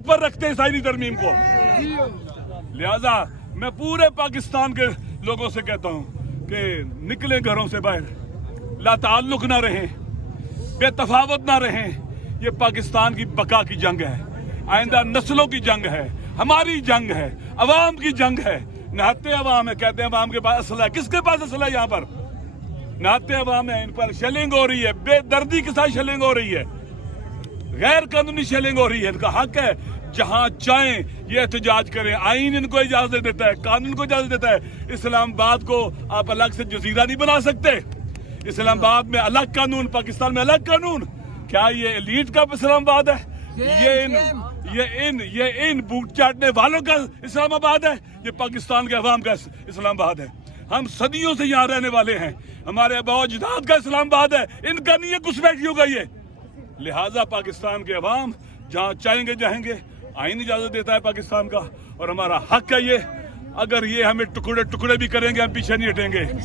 पर रखते हैं इसाई तरमीम को। लिहाजा मैं पूरे पाकिस्तान के लोगों से कहता हूं कि निकले घरों से बाहर, लाताल्लुक ना रहें, बेतफावत ना रहें। ये पाकिस्तान की बका की जंग है, आइंदा नस्लों की जंग है, हमारी जंग है, अवाम की जंग है। नहाते अवाम है, कहते हैं अवाम के पास असला है। किसके पास असला है? यहाँ पर नहाते अवाम है, इन पर शेलिंग हो रही है, बेदर्दी के साथ शेलिंग हो रही है, गैर कानूनी शेलिंग हो रही है। इनका हक है जहां चाहें ये एहतजाज करें, आईन इनको इजाजत देता है, कानून को इजाजत देता है। इस्लामाबाद को आप अलग से जजीरा नहीं बना सकते। इस्लामाबाद में अलग कानून, पाकिस्तान में अलग कानून। क्या ये एलीट का इस्लामाबाद है? ये इन बूट चाटने वालों का इस्लामाबाद है? ये पाकिस्तान के अवाम का इस्लामाबाद है। हम सदियों से यहाँ रहने वाले हैं, हमारे अबाओ-अजदाद का इस्लामाबाद है, इनका नहीं है घुसपैठियों का ये। लिहाजा पाकिस्तान के अवाम जहाँ चाहेंगे जाएंगे, आईन इजाजत देता है पाकिस्तान का, और हमारा हक है ये। अगर ये हमें टुकड़े टुकड़े भी करेंगे, हम पीछे नहीं हटेंगे। इमरान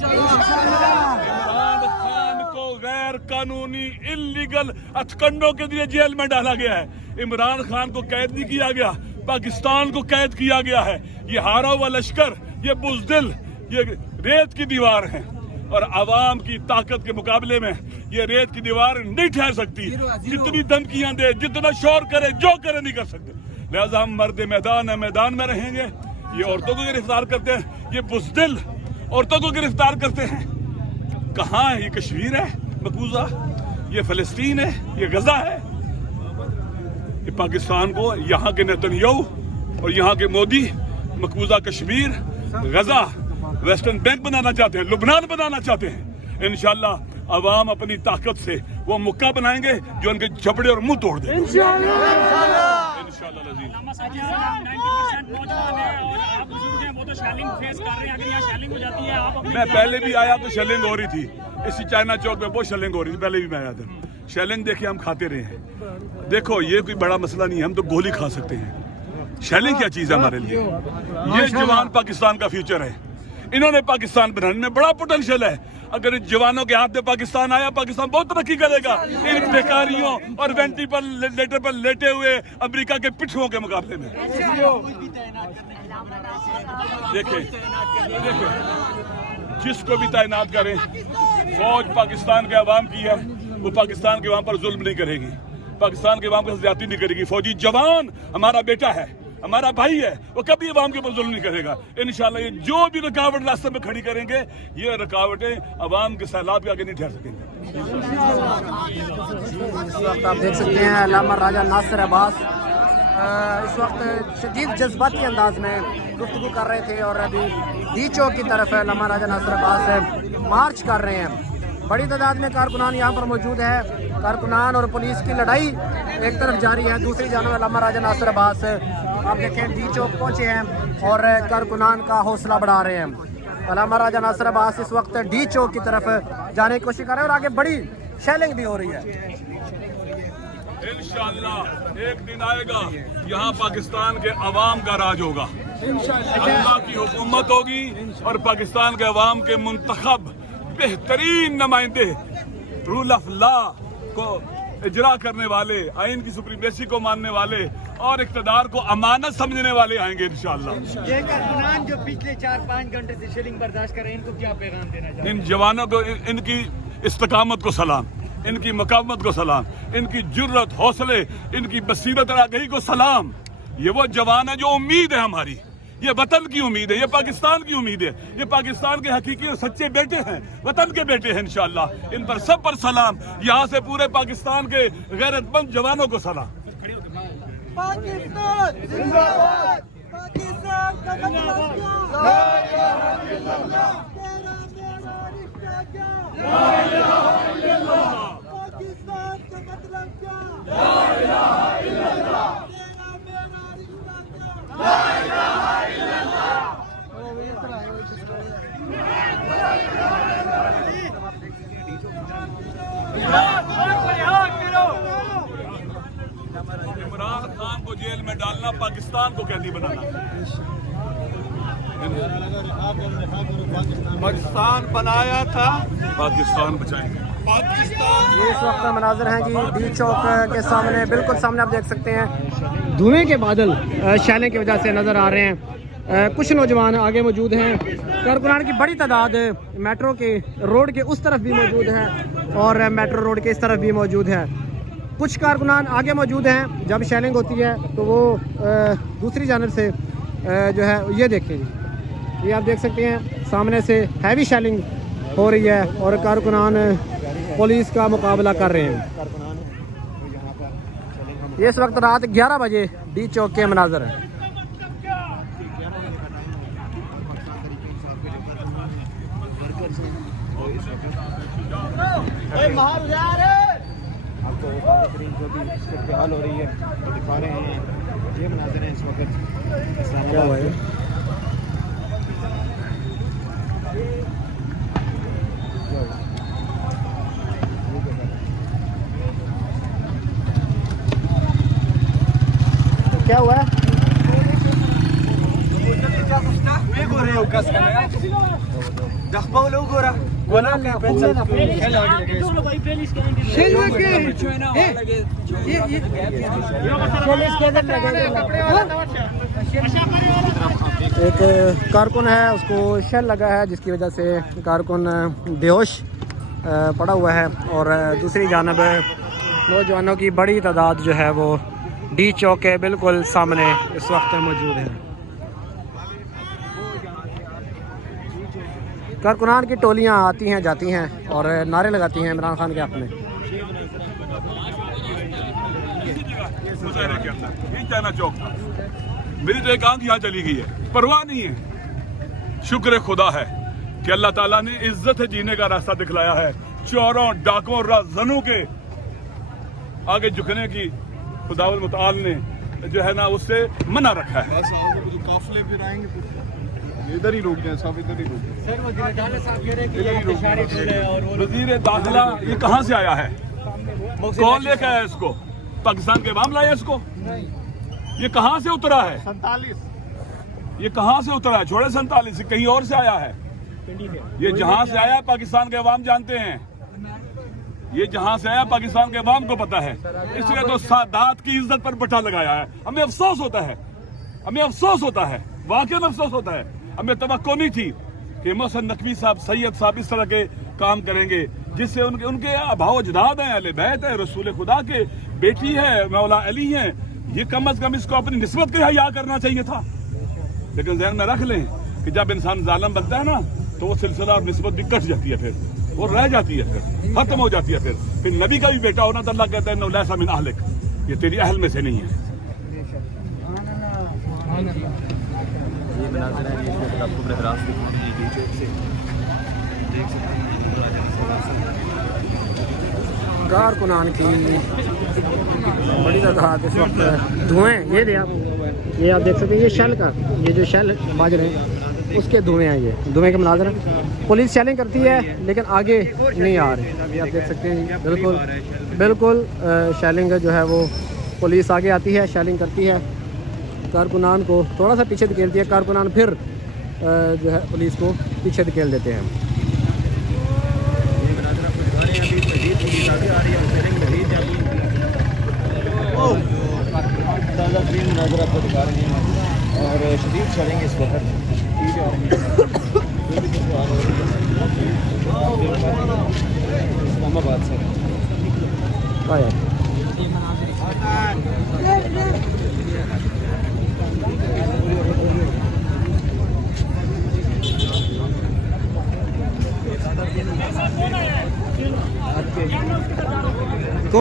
खान को गैर कानूनी इल्लीगल हथकंडों के लिए जेल में डाला गया है। इमरान खान को कैद नहीं किया गया, पाकिस्तान को कैद किया गया है। ये हारा हुआ लश्कर, ये बुज़दिल, ये रेत की दीवार है, और आवाम की ताकत के मुकाबले में ये रेत की दीवार नहीं ठहर सकती। जितनी धमकियां दे, जितना शोर करे, जो करे, नहीं कर सकते। लिहाजा हम मर्द मैदान है, मैदान में रहेंगे। ये औरतों को गिरफ्तार करते हैं, ये बुज़दिल औरतों को गिरफ्तार करते हैं। कहाँ है? ये कश्मीर है मकबूजा, ये फलस्तीन है, ये गजा है। ये पाकिस्तान को यहाँ के नेतन्याहू और यहाँ के मोदी मकबूजा कश्मीर, गजा, वेस्टर्न बैंक बनाना चाहते हैं, लुबनान बनाना चाहते हैं। इंशाल्लाह अवाम अपनी ताकत से वो मुक्का बनाएंगे जो उनके जबड़े और मुंह तोड़ देंगे। मैं पहले भी आया तो शेलिंग हो रही थी, इसी चाइना चौक में बहुत शेलिंग हो रही थी, पहले भी मैं आया था। शेलिंग देखिए हम खाते रहे हैं। देखो ये कोई बड़ा मसला नहीं है, हम तो गोली खा सकते हैं। शेलिंग क्या चीज है हमारे लिए? ये जवान पाकिस्तान का फ्यूचर है। इन्होंने पाकिस्तान बनाने में बड़ा पोटेंशियल है। अगर इन जवानों के हाथ में पाकिस्तान आया, पाकिस्तान बहुत तरक्की करेगा इन बेकारियों और वेंटिलेटर पर लेटे हुए अमेरिका के पिट्ठुओं के मुकाबले में। देखिए जिसको भी तैनात करें, फौज पाकिस्तान के अवाम की है, वो पाकिस्तान के अवाम पर जुल्म नहीं करेगी, पाकिस्तान के अवाम पर ज्यादती नहीं करेगी। फौजी जवान हमारा बेटा है, हमारा भाई है, वो कभी अवाम के ऊपर जुल्म नहीं करेगा। इंशाल्लाह ये जो भी रुकावट रास्ते में खड़ी करेंगे, ये रुकावटें अवाम के सैलाब के आगे नहीं ठहर सकेंगे। इस वक्त आप देख सकते हैं अल्लामा राजा नासिर अब्बास इस वक्त शदीद जज्बाती अंदाज में गुफ्तगू कर रहे थे, और अभी डी चौक की तरफ अल्लामा राजा नासिर अब्बास मार्च कर रहे हैं। बड़ी तादाद में कारकुनान यहाँ पर मौजूद है। कारकुनान और पुलिस की लड़ाई एक तरफ जारी है, दूसरी जानब अल्लामा राजा नासिर अब्बास आप देखें डी चौक पहुँचे हैं और कारकुनान का हौसला बढ़ा रहे हैं। अल्लामा राजा नासिर अब्बास इस वक्त डी चौक की तरफ जाने की कोशिश कर रहे हैं, और आगे बड़ी शेलिंग भी हो रही है। इंशाल्लाह एक दिन आएगा यहाँ पाकिस्तान के अवाम का राज होगा, अल्लाह की हुकूमत होगी, और पाकिस्तान के अवाम के मुंतखब बेहतरीन नुमाइंदे रूल ऑफ लॉ को इजरा करने वाले, आइन की सुप्रीमेसी को मानने वाले और इक़्तिदार को अमानत समझने वाले आएंगे इंशाअल्लाह। ये कारकुनान जो पिछले 4-5 घंटे से शेलिंग बर्दाश्त कर रहे हैं, इनको क्या पैगाम देना चाहते हैं? इन जवानों को इनकी इस्तकामत को सलाम, इनकी मुकावमत को सलाम, इनकी जुर्रत, हौसले, इनकी बसीरत और आगाही को सलाम। ये वो जवान है जो उम्मीद है हमारी, ये वतन की उम्मीद है, ये पाकिस्तान की उम्मीद है, ये पाकिस्तान के हकीकी और सच्चे बेटे हैं, वतन के बेटे हैं इंशाअल्लाह। इन पर सब पर सलाम, यहाँ से पूरे पाकिस्तान के गैरतमंद जवानों को सलाम। पाकिस्तान जिंदाबाद, पाकिस्तान का मतलब क्या? ला इलाहा इल्लल्लाह, तेरा मेरा रिश्ता क्या? ला इलाहा इल्लल्लाह, पाकिस्तान का मतलब क्या? ला इलाहा इल्लल्लाह, तेरा मेरा रिश्ता क्या? ला इलाहा इल्लल्लाह। इमरान खान को जेल में डालना, पाकिस्तान को कैदी बनाना। पाकिस्तान बनाया था, पाकिस्तान बचाएंगे। ये इस वक्त मनाजर हैं जी डी चौक के सामने, बिल्कुल सामने आप देख सकते हैं धुएं के बादल शैलिंग की वजह से नज़र आ रहे हैं। कुछ नौजवान आगे मौजूद हैं। कारकुनान की बड़ी तादाद मेट्रो के रोड के उस तरफ भी मौजूद है और मेट्रो रोड के इस तरफ भी मौजूद है। कुछ कारकुनान आगे मौजूद हैं। जब शैलिंग होती है तो वो दूसरी जानब से जो है ये देखें, ये आप देख सकते हैं सामने से हैवी शैलिंग हो रही है और कारकुनान पुलिस का मुकाबला कर रहे हैं। ये इस वक्त रात 11 बजे डी चौक के मनाजर है। आपको जो भी हाल हो रही है वो दिखा रहे हैं। ये मनाज़र हैं इस वक्त इस्लामाबाद के। क्या हुआ है? एक कारकुन है, उसको शेल लगा है जिसकी वजह से कारकुन बेहोश पड़ा हुआ है और दूसरी जानब नौजवानों की बड़ी तादाद जो है वो डी चौक के बिल्कुल सामने इस वक्त मौजूद है। कारकुनान की टोलियां आती हैं जाती हैं और नारे लगाती हैं इमरान खान के हक़ में। चाइना चौक मेरी तो एक आंख यहाँ चली गई है, परवाह नहीं है। शुक्र खुदा है कि अल्लाह ताला ने इज्जत जीने का रास्ता दिखलाया है। चोरों डाकुओं राज़नों के आगे झुकने की खुदावल मुताल ने जो है ना उससे मना रखा है। काफिले फिर आएंगे, इधर ही रुक जाए, सब इधर ही रुक जाए। वजीर दाखिला ये कहाँ से आया है? कौन लेकर आया इसको? पाकिस्तान के अवाम लाया इसको? ये कहाँ से उतरा है? 47 ये कहाँ से उतरा है? छोड़े 47, कहीं और से आया है। ये जहाँ से आया पाकिस्तान के अवाम जानते हैं। ये जहाँ से आया पाकिस्तान के अवाम को पता है। इसलिए तो सादात की इज्जत पर बटा लगाया है। हमें अफसोस होता है, हमें अफसोस होता है, वाकई में अफसोस होता है। हमें तवक्को नहीं थी कि मोहसिन नकवी साहब, सैयद साहब इस तरह के काम करेंगे जिससे उनके अभाव अजदाद हैं, अहले बैत है, रसूल खुदा के बेटी है, मौला अली हैं। ये कम अज कम इसको अपनी निस्बत के हया करना चाहिए था। लेकिन ज़हन में रख लें कि जब इंसान जालिम बनता है ना तो वो सिलसिला और निस्बत भी कट जाती है, फिर वो रह जाती है, फिर खत्म हो जाती है। फिर नबी का भी बेटा होना तो अल्लाह कहता है लैसा मिन अहलिक, ये तेरी अहल में से नहीं है। कारकुनान की बड़ी तादाद इस वक्त धुएं, ये आप देख सकते हैं, ये शेल का, ये जो शेल बाज रहे हैं उसके धुएं हैं। ये धुएं के मनाज़र हैं। पुलिस शेलिंग करती है लेकिन आगे नहीं आ रही। अभी आप देख सकते हैं बिल्कुल शेलिंग जो है वो पुलिस आगे आती है, शेलिंग करती है, कारकुनान को थोड़ा सा पीछे धकेलती है, कारकुनान फिर जो है पुलिस को पीछे धकेल देते हैं। और शदीद चलेंगे इस वक्त इस्लामाबाद से।